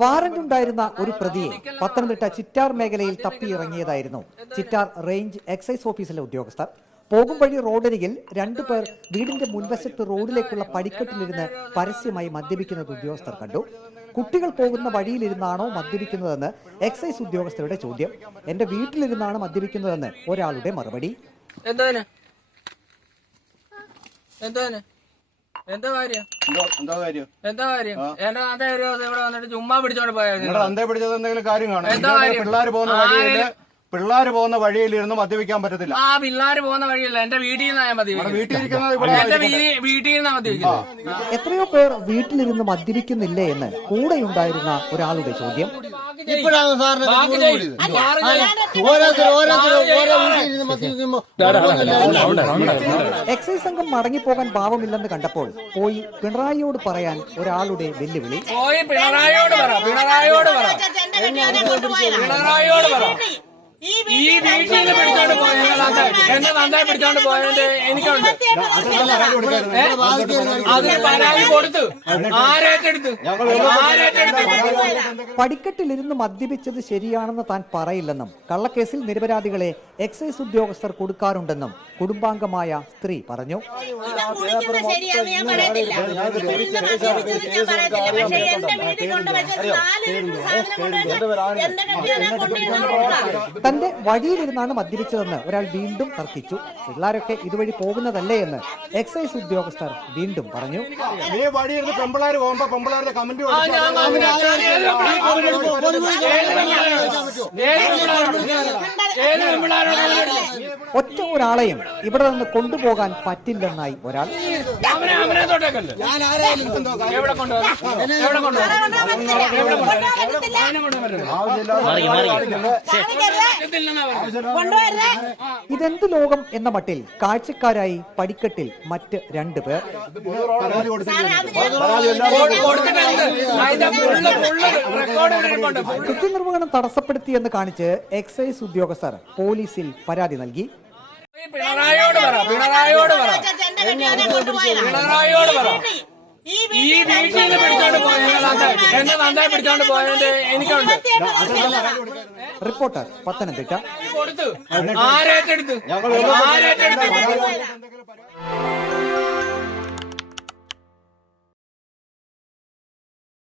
Warrant ഉണ്ടായിരുന്ന ഒരു പ്രതിയെ പത്തനംതിട്ട ചിറ്റാർ മേഖലയിൽ തപ്പിയിറങ്ങിയതായിരുന്നു. ചിറ്റാർ റേഞ്ച് എക്സൈസ് ഓഫീസിലെ ഉദ്യോഗസ്ഥർ. പോകും വഴി റോഡരികിൽ രണ്ടു പേർ വീടിന്റെ മുൻവശത്ത് റോഡിലേക്കുള്ള പടിക്കെട്ടിലിരുന്ന് പരസ്യമായി മദ്യപിക്കുന്നത് ഉദ്യോഗസ്ഥർ കണ്ടു. കുട്ടികൾ പോകുന്ന വഴിയിലിരുന്നാണോ മദ്യപിക്കുന്നതെന്ന് എക്സൈസ് ഉദ്യോഗസ്ഥരുടെ ചോദ്യം. എന്റെ വീട്ടിലിരുന്നാണ് മദ്യപിക്കുന്നതെന്ന് ഒരാളുടെ മറുപടി. എന്തോന്? എന്താ കാര്യം? എന്തോ എന്താ കാര്യം? എന്താ കാര്യം? എന്റെ അതേ ഒരു ദിവസം ഇവിടെ വന്നിട്ട് ചുമ്മാ പിടിച്ചോണ്ട് പോയായിരുന്നു നിങ്ങളുടെ അന്തേ പിടിച്ചത് എന്തെങ്കിലും കാര്യം കാണും. പിള്ളേർ പോകുന്ന പിള്ളേർ പോകുന്ന വഴിയിൽ ഇരുന്ന് മദ്യപിക്കാൻ പറ്റത്തില്ല. ആ പിള്ളേര് പോകുന്ന വഴിയല്ല. എന്റെ വീട്ടിൽ നിന്നാ ഞാൻ മതി വീട്ടിൽ ഇരിക്കുന്നത് ഇവിടെ എന്റെ വീ- വീട്ടിൽ നിന്നാ മതി എത്രയോ പേർ വീട്ടിലിരുന്ന് മദ്യപിക്കുന്നില്ലേ എന്ന് കൂടെയുണ്ടായിരുന്ന ഒരാളുടെ ചോദ്യം. ഇപ്പോഴാണ് സാറിന് കൂടിയത്. ഓരോ എക്സൈസ് സംഘം മടങ്ങിപ്പോകാൻ പാവമില്ലെന്ന് കണ്ടപ്പോൾ പോയി പിണറായിയോട് പറയാൻ ഒരാളുടെ വെല്ലുവിളി. പോയി പിണറായിയോട് പറ പിണറായിയോട് പറ. പിണറായിയോട് പറ. ഈ വീട്ടിൽ പിടിച്ചോണ്ട് പോയ എന്നെ നന്നായി പിടിച്ചോണ്ട് പോയത് എനിക്കുണ്ട്? അതിന് പരാതി കൊടുത്തു. ആരേറ്റെടുത്ത്? ആരേറ്റെടുത്ത്? പടിക്കെട്ടിലിരുന്ന് മദ്യപിച്ചത് ശരിയാണെന്ന് താൻ പറയില്ലെന്നും കള്ളക്കേസിൽ നിരപരാധികളെ എക്സൈസ് ഉദ്യോഗസ്ഥർ കൊടുക്കാറുണ്ടെന്നും കുടുംബാംഗമായ സ്ത്രീ പറഞ്ഞു. തന്റെ വഴിയിലിരുന്നാണ് മദ്യപിച്ചതെന്ന് ഒരാൾ വീണ്ടും തർക്കിച്ചു പിള്ളേരൊക്കെ ഇതുവഴി പോകുന്നതല്ലേ എന്ന് എക്സൈസ് ഉദ്യോഗസ്ഥർ വീണ്ടും പറഞ്ഞു. നീ വഴിയിരുന്ന് പോകുമ്പോ കമന്റ് ഒറ്റ ഒരാളെയും ഇവിടെ നിന്ന് കൊണ്ടുപോകാൻ പറ്റില്ലെന്നായി ഒരാൾ. അവനെ അവനെ തൊട്ടേക്കല്ലേ? ഞാൻ ആരായാലും എവിടെ എവിടെ ഇതെന്ത് ലോകം എന്ന മട്ടിൽ കാഴ്ചക്കാരായി പടിക്കെട്ടിൽ മറ്റ് രണ്ടു പേർ? കൃത്യനിർവഹണം തടസ്സപ്പെടുത്തിയെന്ന് കാണിച്ച് എക്സൈസ് ഉദ്യോഗസ്ഥർ പോലീസിൽ പരാതി നൽകി. പിണറായിയോട് പറ പിണറായിയോട് പറ. പിണറായിയോട് പറ. ഈ ഈ വീട്ടിൽ നിന്ന് പിടിച്ചോണ്ട് പോയത് എന്നെ നന്നായി പിടിച്ചോണ്ട് പോയത് എനിക്കുണ്ട്. റിപ്പോർട്ടർ പത്തനംതിട്ട. ആരേറ്റെടുത്ത്? ആരേറ്റെടുത്ത്?